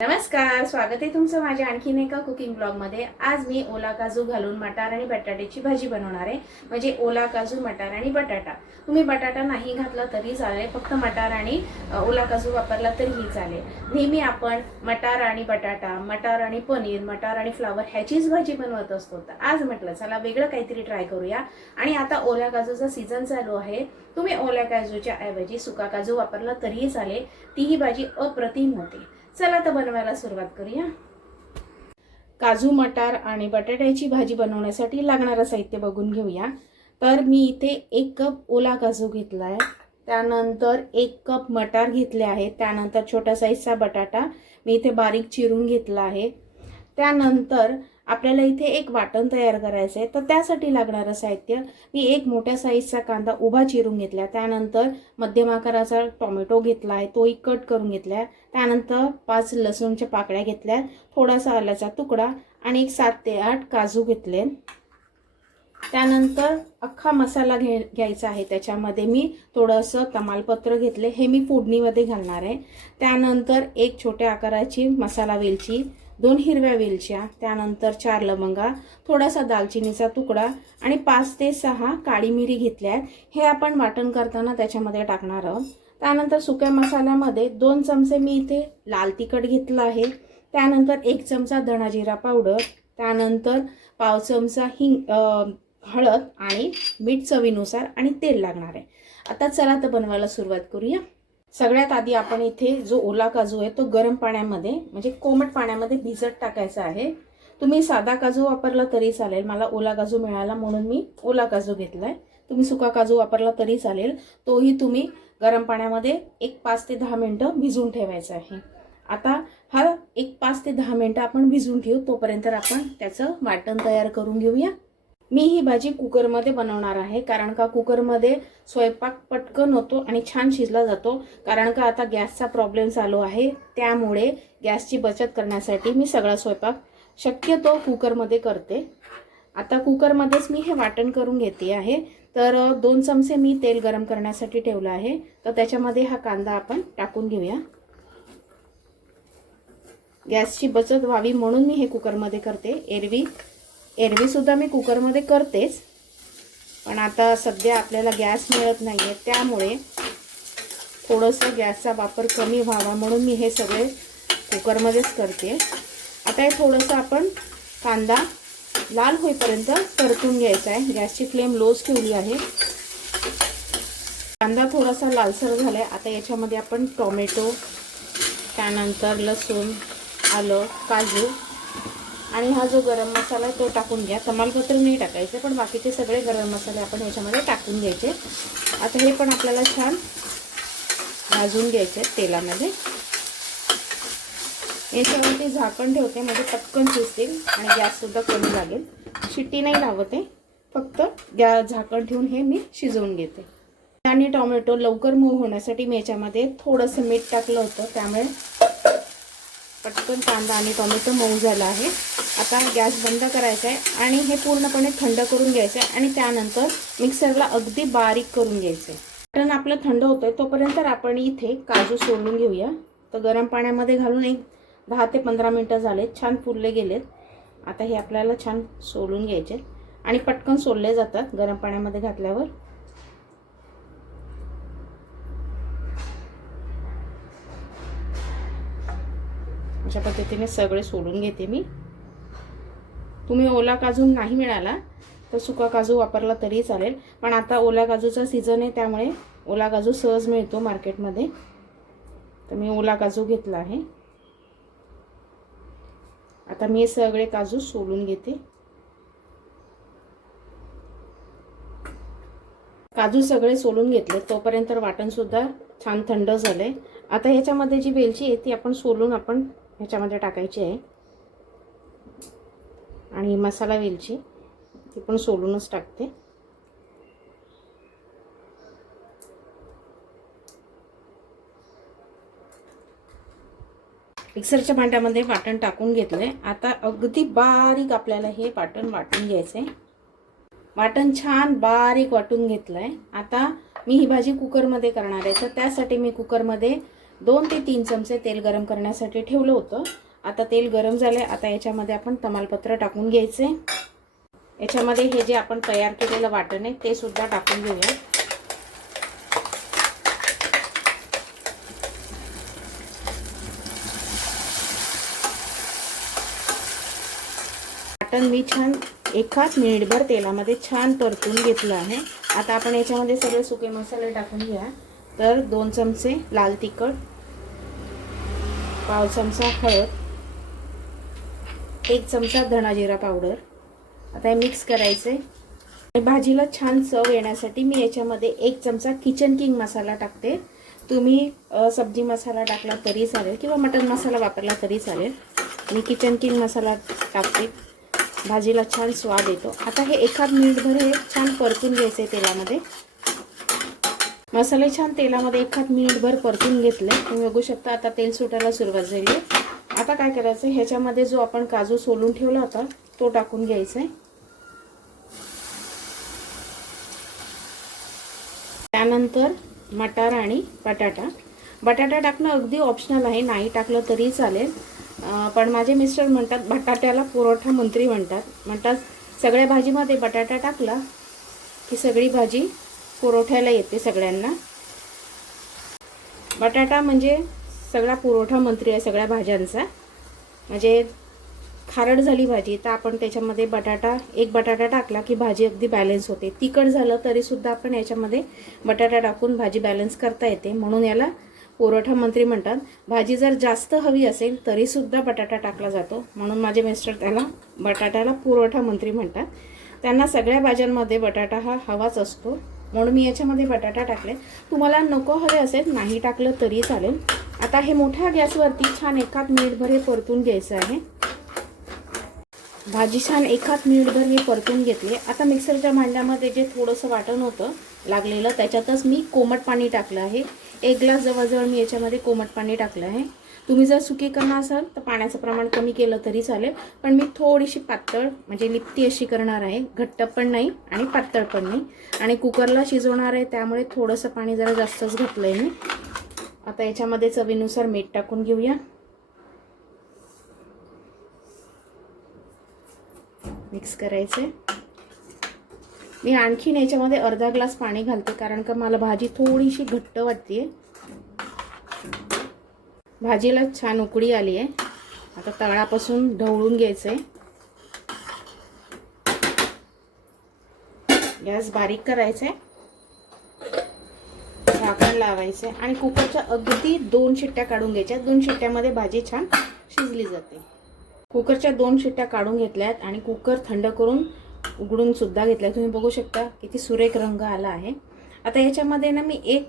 नमस्कार, स्वागत आहे तुमचं माझ्या आणखीन एका कुकिंग ब्लॉगमध्ये। आज मी ओला काजू घालून मटार आणि बटाट्याची भाजी बनवणार आहे। म्हणजे ओला काजू, मटार आणि बटाटा। तुम्ही बटाटा नाही घातला तरी चालेल, फक्त मटार आणि ओला काजू वापरला तरीही चालेल। नेहमी आपण मटार आणि बटाटा, मटार आणि पनीर, मटार आणि फ्लावर ह्याचीच भाजी बनवत असतो। तर आज म्हटलं चला वेगळं काहीतरी ट्राय करूया। आणि आता ओल्या काजूचा सीझन चालू आहे। तुम्ही ओल्या काजूच्या ऐवजी सुका काजू वापरला तरीही चालेल, तीही भाजी अप्रतिम होते। चला तर बनवायला सुरुवात करूया। काजू, मटार आणि बटाट्याची भाजी बनवण्यासाठी लागणारं साहित्य बघून घेऊया। तर मी इथे 1 कप ओला काजू घेतलाय, त्यानंतर 1 कप मटार घेतले आहे, त्यानंतर छोटा साईजचा बटाटा मी इथे बारीक चिरून घेतला आहे। त्यानंतर आपल्याला इथे एक वाटण तयार करायचं आहे। तर त्यासाठी लागणारं साहित्य मी 1 मोठ्या साईजचा कांदा उभा चिरून घेतला, त्यानंतर मध्यम आकाराचा टोमॅटो घेतला आहे, तोही कट करून घेतला, त्यानंतर 5 लसूणच्या पाकळ्या घेतल्या, थोडासा आल्याचा तुकडा आणि एक 7 ते 8 काजू घेतले। त्यानंतर अख्खा मसाला घ्यायचा आहे। त्याच्यामध्ये मी थोडंसं तमालपत्र घेतले, हे मी फोडणीमध्ये घालणार आहे। त्यानंतर 1 छोट्या आकाराची मसाला वेलची, 2 हिरव्या वेलच्या, त्यानंतर 4 लवंगा, थोडासा दालचिनीचा तुकडा आणि 5 ते 6 काळी मिरी घेतल्या आहेत। हे आपण वाटण करताना त्याच्यामध्ये टाकणार आहोत। त्यानंतर सुक्या मसाल्यामध्ये 2 चमचे मी इथे लाल तिखट घेतलं आहे, त्यानंतर 1 चमचा धना जिरा पावडर, त्यानंतर पाव चमचा हळद आणि मीठ चवीनुसार आणि तेल लागणार आहे। आता चला तर बनवायला सुरुवात करूया। सगळ्यात आधी आपण इथे जो ओला काजू आहे तो गरम पाण्यामध्ये म्हणजे कोमट पाण्यामध्ये भिजत टाकायचा आहे। तुम्ही साधा काजू वापरला तरी चालेल, मला ओला काजू मिळाला म्हणून मी ओला काजू घेतलाय। तुम्ही सुका काजू वापरला तरी चालेल, तोही तुम्ही गरम पाण्यामध्ये 5 ते 10 मिनिटं भिजवून ठेवायचा आहे। आता हा 5 ते 10 मिनिटं आपण भिजवून ठेवू, तोपर्यंत आपण त्याचं वाटण तयार करून घेऊया। मी ही भाजी कुकरमध्ये बनवणार आहे, कारण का कुकरमध्ये स्वयंपाक पटकन होतो आणि छान शिजला जातो। कारण का आता गॅसचा प्रॉब्लेम चालू आहे, त्यामुळे गॅसची बचत करण्यासाठी मी सगळा स्वयंपाक शक्यतो कुकरमध्ये करते। आता कुकरमध्येच मी हे वाटण करून घेते आहे। तर 2 चमचे मी तेल गरम करण्यासाठी ठेवलं आहे, तर त्याच्यामध्ये हा कांदा आपण टाकून घेऊया। गॅसची बचत व्हावी म्हणून मी हे कुकरमध्ये करते। एरवी सुद्धा मी कुकरमध्ये करतेच, पण आता सध्या आपल्याला गॅस मिळत नाहीये, त्यामुळे थोडंसं गॅसचा वापर कमी व्हावा म्हणून मी हे सगळे कुकरमध्येच करते। आता हे थोडंसं आपण कांदा लाल होईपर्यंत परतून घ्यायचा आहे। गॅसची फ्लेम लोच ठेवली आहे। कांदा थोडासा लालसर झालाय। आता याच्यामध्ये आपण टोमॅटो, त्यानंतर लसूण, आलं, काजू आणि हा जो गरम मसाला आहे तो टाकून घ्या। तमालपत्र नाही टाकायचं, पण बाकीचे सगळे गरम मसाले आपण याच्यामध्ये टाकून घ्यायचे। आता हे पण आपल्याला छान भाजून घ्यायचे तेलामध्ये। याच्यावरती झाकण ठेवते म्हणजे पटकन शिजतील आणि गॅस सुद्धा कमी लागेल। शिट्टी नाही लावत आहे, फक्त झाकण ठेवून हे मी शिजवून घेते। आणि टोमॅटो लवकर मऊ होण्यासाठी मी याच्यामध्ये थोडंसं मीठ टाकलं होतं, त्यामुळे पटकन कांदा आणि टोमॅटो मऊ झाला आहे। आता गॅस बंद करायचा आहे आणि हे पूर्णपणे थंड करून घ्यायचं आहे आणि त्यानंतर मिक्सरला अगदी बारीक करून घ्यायचं आहे। वाटण आपलं थंड होतंय तोपर्यंत आपण इथे काजू सोलून घेऊया। तर गरम पाण्यामध्ये घालून 10 ते 15 मिनिटं झालेत, छान फुलले गेलेत। आता हे आपल्याला छान सोलून घ्यायचे आणि पटकन सोलले जातात गरम पाण्यामध्ये घातल्यावर। अशा पद्धतीने सगळे सोलून घेते मी। तुम्ही ओला काजू नाही मिळाला तर सुका काजू वापरला तरी चालेल, पण आता ओला काजूचा सीझन आहे, त्यामुळे ओला काजू सहज मिळतो मार्केटमध्ये। तर मी ओला काजू घेतला आहे। आता मी सगळे काजू सोलून घेते। काजू सगळे सोलून घेतले तोपर्यंत वाटण सुद्धा छान थंड झालंय। आता ह्याच्यामध्ये जी वेलची आहे ती आपण सोलून ह्याच्यामध्ये टाकायची आहे आणि मसाला वेलची ती पण सोलूनच टाकते। मिक्सरच्या भांड्यामध्ये वाटण टाकून घेतलंय। आता अगदी बारीक आपल्याला हे वाटण वाटून घ्यायचंय। वाटण छान बारीक वाटून घेतलंय। आता मी ही भाजी कुकरमध्ये करणार आहे, तर त्यासाठी मी कुकरमध्ये 2 ते 3 चमचे तेल गरम करण्यासाठी ठेवलं होतं. आता तेल गरम झाले. आता याच्यामध्ये आपण तमालपत्र टाकून घ्यायचे. याच्यामध्ये हे जे आपण तयार केलेलं वाटण आहे ते सुद्धा टाकून घेऊया. वाटण मी छान एकाच मिनिटभर तेलामध्ये छान परतून घेतलं आहे. आता आपण याच्यामध्ये सगळे सुके मसाले टाकून घ्या. तर 2 चमचे लाल तिखट, पाव चमचा हळद, 1 चमचा धना जिरा पावडर. आता हे मिक्स करायचे. भाजीला छान चव येण्यासाठी मी याच्यामध्ये 1 चमचा किचन किंग मसाला टाकते. तुम्ही सब्जी मसाला टाकला तरी चालेल किंवा मटन मसाला वापरला तरी चालेल. मी किचन किंग मसाला टाकते. भाजीला छान स्वाद येतो. आता हे एखाद मिनिटभर हे छान परतून घ्यायचे तेलामध्ये. मसाले छान तेलामध्ये एखाद मिनिटभर परतून घेतले. तुम्ही बघू शकता आता तेल सुटायला सुरुवात झाली. आता काय करायचं, ह्याच्यामध्ये जो आपण काजू सोलून ठेवला होता तो टाकून घ्यायचा आहे. त्यानंतर मटार आणि बटाटा टाकणं अगदी ऑप्शनल आहे, नाही टाकलं तरी चालेल. पण माझे मिस्टर म्हणतात बटाट्याला पुरवठा मंत्री म्हणतात सगळ्या भाजीमध्ये बटाटा टाकला की सगळी भाजी पुरवठ्याला येते सगळ्यांना. बटाटा म्हणजे सगळा पुरवठा मंत्री आहे सगळ्या भाज्यांचा. म्हणजे खारट झाली भाजी तर आपण त्याच्यामध्ये एक बटाटा टाकला की भाजी अगदी बॅलन्स होते. तिखट झालं तरी सुद्धा आपण याच्यामध्ये बटाटा टाकून भाजी बॅलन्स करता येते, म्हणून याला पुरवठा मंत्री म्हणतात. भाजी जर जास्त हवी असेल तरी सुद्धा बटाटा टाकला जातो, म्हणून माझे मिस्टर बटाट्याला पुरवठा मंत्री म्हणतात. त्यांना सगळ्या भाज्यांमध्ये बटाटा हा हवाच असतो, म्हणून मी याच्यामध्ये बटाटा टाकले. तुम्हाला नको हवे असेल नाही टाकलं तरी चालेल. आता हे मोठ्या गॅसवरती छान एखाद मिनिटभर हे परतून घ्यायचं आहे. भाजी छान एखाद मिनिटभर हे परतून घेतले. आता मिक्सरच्या भांड्यामध्ये जे थोडंसं वाटण होतं लागलेलं त्याच्यातच मी कोमट पाणी टाकलं आहे. 1 ग्लास जवळजवळ मी याच्यामध्ये कोमट पाणी टाकलं आहे. तुम्ही जर सुकी करणार असाल तर पाण्याचं प्रमाण कमी केलं तरी चालेल, पण मी थोडीशी पातळ म्हणजे लिप्ती अशी करणार आहे. घट्ट पण नाही आणि पातळ पण नाही. आणि कुकरला शिजवणार आहे त्यामुळे थोडंसं पाणी जरा जास्तच घातलं आहे मी. आता याच्यामध्ये चवीनुसार मीठ टाकून घेऊया. मिक्स करायचे. मी आणखीन याच्यामध्ये अर्धा ग्लास पाणी घालते कारण का मला भाजी थोडीशी घट्ट वाटते. भाजीला छान उकळी आली आहे. आता तळापासून ढवळून घ्यायचं आहे. गॅस बारीक करायचा आहे. झाकण लावायचं आणि कुकरच्या अगदी 2 शिट्ट्या काढून घ्यायच्या. 2 शिट्ट्यामध्ये भाजी छान शिजली जाते. कुकरच्या 2 शिट्ट्या काढून घेतल्यात आणि कुकर थंड करून उघडून सुद्धा घेतला. तुम्ही बघू शकता किती सुरेख रंग आला आहे. आता याच्यामध्ये ना मी 1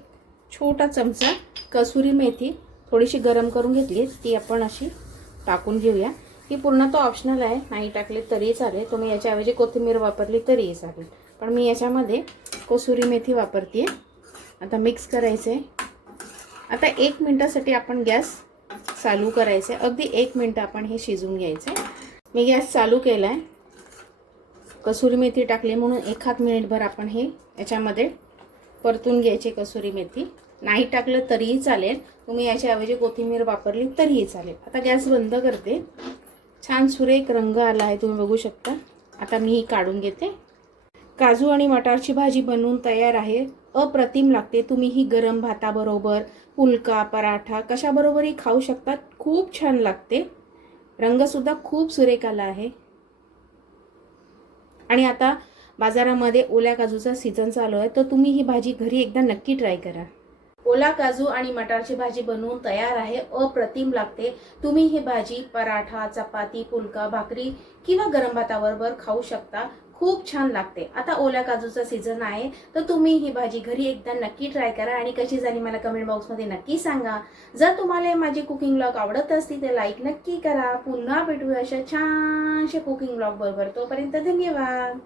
छोटा चमचा कसुरी मेथी थोडीशी गरम करून घेतली, ती आपण अशी टाकून घेऊया. ही पूर्ण तो ऑप्शनल आहे, नाही टाकले तरी चालेल. तुम्ही याच्याऐवजी कोथिंबीर वापरली तरीही चालेल, पण मी याच्यामध्ये कसुरी मेथी वापरते. आता मिक्स करायचे. आता 1 मिनिटासाठी आपण गॅस चालू करायचे. अगदी 1 मिनिट आपण हे शिजवून घ्यायचे. मी गॅस चालू केला आहे. कसुरी मेथी टाकली म्हणून एखाद मिनिटभर आपण हे याच्यामध्ये परतून घ्यायचे. कसुरी मेथी नाही टाकलं तरीही चालेल, तुम्ही याच्याऐवजी कोथिंबीर वापरली तरीही चालेल. आता गॅस बंद करते. छान सुरेख रंग आला आहे, तुम्ही बघू शकता. आता मी ही काढून घेते. काजू आणि मटारची भाजी बनवून तयार आहे. अप्रतिम लागते. तुम्ही ही गरम भाताबरोबर, फुलका, पराठा कशाबरोबरही खाऊ शकतात. खूप छान लागते. रंगसुद्धा खूप सुरेख आला आहे. आणि आता बाजारामध्ये ओल्या काजूचा सीझन चालू आहे, तर तुम्ही ही भाजी घरी एकदा नक्की ट्राय करा. ओला काजू आणि मटारची भाजी बनवून तयार आहे. अप्रतिम लागते. तुम्ही ही भाजी पराठा, चपाती, फुलका, भाकरी किंवा गरम भाताबरोबर खाऊ शकता. खूप छान लागते. आता ओल्या काजूचा सीझन आहे, तर तुम्ही ही भाजी घरी एकदा नक्की ट्राय करा आणि कशी झाली मला कमेंट बॉक्समध्ये नक्की सांगा. जर तुम्हाला माझे कुकिंग ब्लॉग आवडत असतील तर लाईक नक्की करा. पुन्हा भेटूया अशा छानशा कुकिंग ब्लॉग बरोबर. तोपर्यंत धन्यवाद.